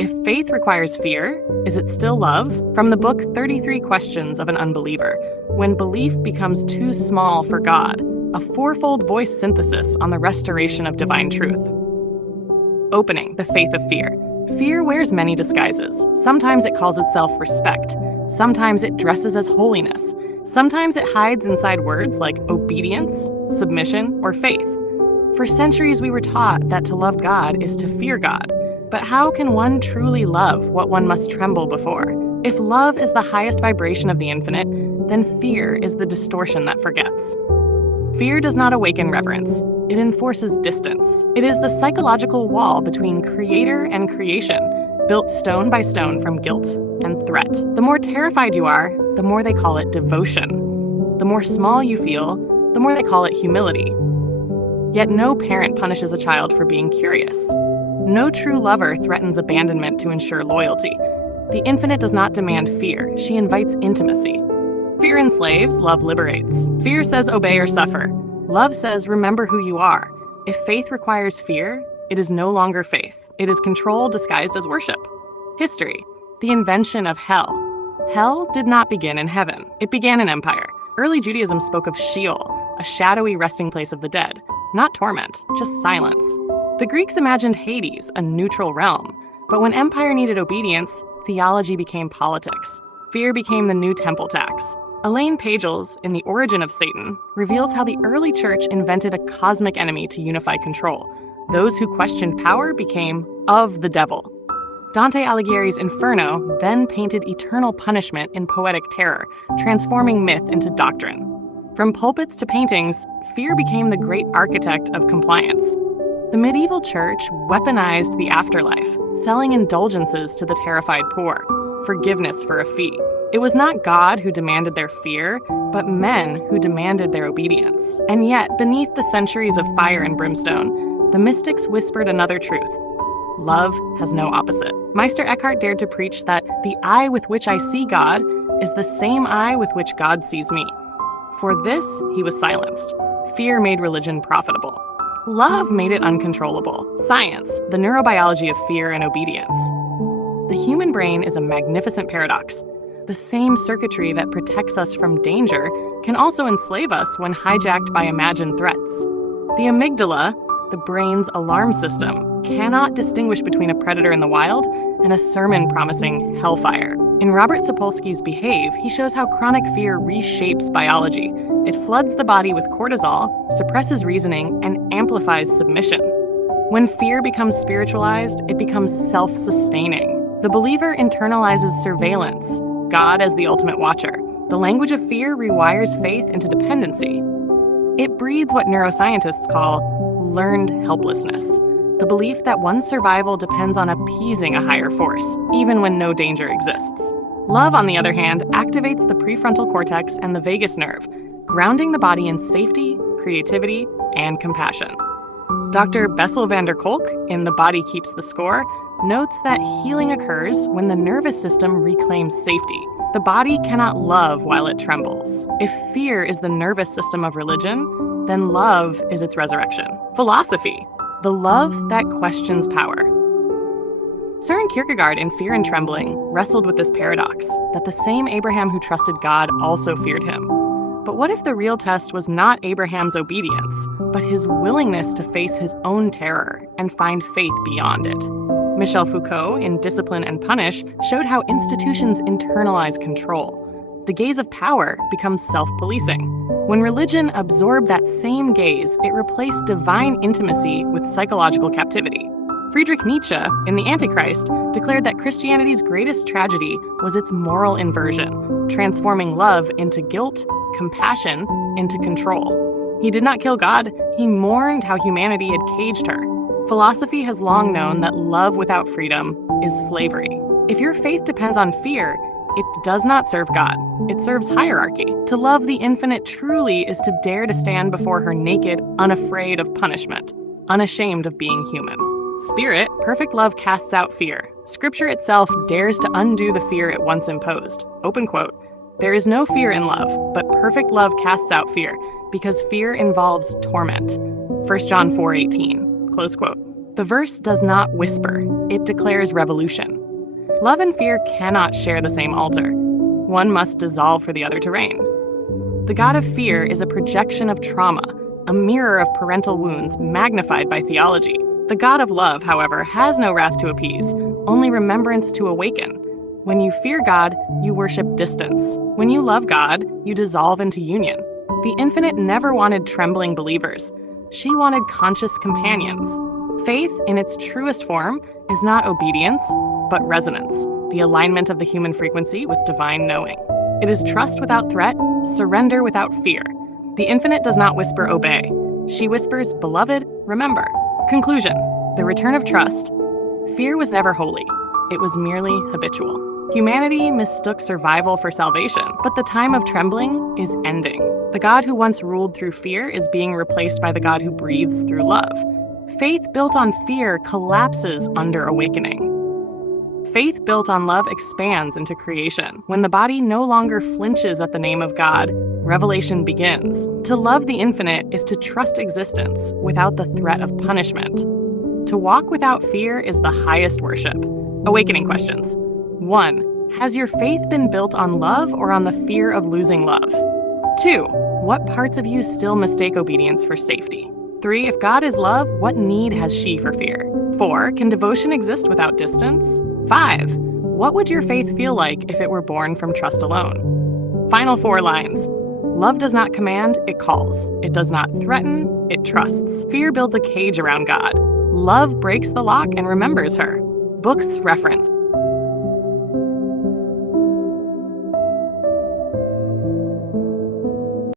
If faith requires fear, is it still love? From the book 33 Questions of an Unbeliever, When Belief Becomes Too Small for God, a fourfold voice synthesis on the restoration of divine truth. Opening, the faith of fear. Fear wears many disguises. Sometimes it calls itself respect. Sometimes it dresses as holiness. Sometimes it hides inside words like obedience, submission, or faith. For centuries we were taught that to love God is to fear God. But how can one truly love what one must tremble before? If love is the highest vibration of the infinite, then fear is the distortion that forgets. Fear does not awaken reverence. It enforces distance. It is the psychological wall between creator and creation, built stone by stone from guilt and threat. The more terrified you are, the more they call it devotion. The more small you feel, the more they call it humility. Yet no parent punishes a child for being curious. No true lover threatens abandonment to ensure loyalty. The infinite does not demand fear. She invites intimacy. Fear enslaves, love liberates. Fear says obey or suffer. Love says remember who you are. If faith requires fear, it is no longer faith. It is control disguised as worship. History. The invention of hell. Hell did not begin in heaven. It began in empire. Early Judaism spoke of Sheol, a shadowy resting place of the dead. Not torment, just silence. The Greeks imagined Hades, a neutral realm. But when empire needed obedience, theology became politics. Fear became the new temple tax. Elaine Pagels, in The Origin of Satan, reveals how the early church invented a cosmic enemy to unify control. Those who questioned power became of the devil. Dante Alighieri's Inferno then painted eternal punishment in poetic terror, transforming myth into doctrine. From pulpits to paintings, fear became the great architect of compliance. The medieval church weaponized the afterlife, selling indulgences to the terrified poor, forgiveness for a fee. It was not God who demanded their fear, but men who demanded their obedience. And yet, beneath the centuries of fire and brimstone, the mystics whispered another truth. Love has no opposite. Meister Eckhart dared to preach that the eye with which I see God is the same eye with which God sees me. For this, he was silenced. Fear made religion profitable. Love made it uncontrollable. Science, the neurobiology of fear and obedience. The human brain is a magnificent paradox. The same circuitry that protects us from danger can also enslave us when hijacked by imagined threats. The amygdala, the brain's alarm system, cannot distinguish between a predator in the wild and a sermon promising hellfire. In Robert Sapolsky's Behave, he shows how chronic fear reshapes biology. It floods the body with cortisol, suppresses reasoning, and amplifies submission. When fear becomes spiritualized, it becomes self-sustaining. The believer internalizes surveillance, God as the ultimate watcher. The language of fear rewires faith into dependency. It breeds what neuroscientists call learned helplessness, the belief that one's survival depends on appeasing a higher force, even when no danger exists. Love, on the other hand, activates the prefrontal cortex and the vagus nerve, grounding the body in safety, creativity, and compassion. Dr. Bessel van der Kolk, in The Body Keeps the Score, notes that healing occurs when the nervous system reclaims safety. The body cannot love while it trembles. If fear is the nervous system of religion, then love is its resurrection. Philosophy, the love that questions power. Søren Kierkegaard in Fear and Trembling wrestled with this paradox, that the same Abraham who trusted God also feared him. But what if the real test was not Abraham's obedience, but his willingness to face his own terror and find faith beyond it? Michel Foucault, in Discipline and Punish, showed how institutions internalize control. The gaze of power becomes self-policing. When religion absorbed that same gaze, it replaced divine intimacy with psychological captivity. Friedrich Nietzsche, in The Antichrist, declared that Christianity's greatest tragedy was its moral inversion, transforming love into guilt, compassion into control. He did not kill God, he mourned how humanity had caged her. Philosophy has long known that love without freedom is slavery. If your faith depends on fear, it does not serve God. It serves hierarchy. To love the infinite truly is to dare to stand before her naked, unafraid of punishment, unashamed of being human. Spirit, perfect love casts out fear. Scripture itself dares to undo the fear it once imposed. Open quote. There is no fear in love, but perfect love casts out fear, because fear involves torment. 1 John 4:18. Close quote. The verse does not whisper, it declares revolution. Love and fear cannot share the same altar. One must dissolve for the other to reign. The God of fear is a projection of trauma, a mirror of parental wounds magnified by theology. The God of love, however, has no wrath to appease, only remembrance to awaken. When you fear God, you worship distance. When you love God, you dissolve into union. The Infinite never wanted trembling believers. She wanted conscious companions. Faith, in its truest form, is not obedience, but resonance, the alignment of the human frequency with divine knowing. It is trust without threat, surrender without fear. The Infinite does not whisper obey. She whispers, beloved, remember. Conclusion: the return of trust. Fear was never holy. It was merely habitual. Humanity mistook survival for salvation, but the time of trembling is ending. The God who once ruled through fear is being replaced by the God who breathes through love. Faith built on fear collapses under awakening. Faith built on love expands into creation. When the body no longer flinches at the name of God, revelation begins. To love the Infinite is to trust existence without the threat of punishment. To walk without fear is the highest worship. Awakening questions. 1. Has your faith been built on love or on the fear of losing love? 2. What parts of you still mistake obedience for safety? 3. If God is love, what need has she for fear? 4. Can devotion exist without distance? 5. What would your faith feel like if it were born from trust alone? Final 4 lines. Love does not command, it calls. It does not threaten, it trusts. Fear builds a cage around God. Love breaks the lock and remembers her. Books reference.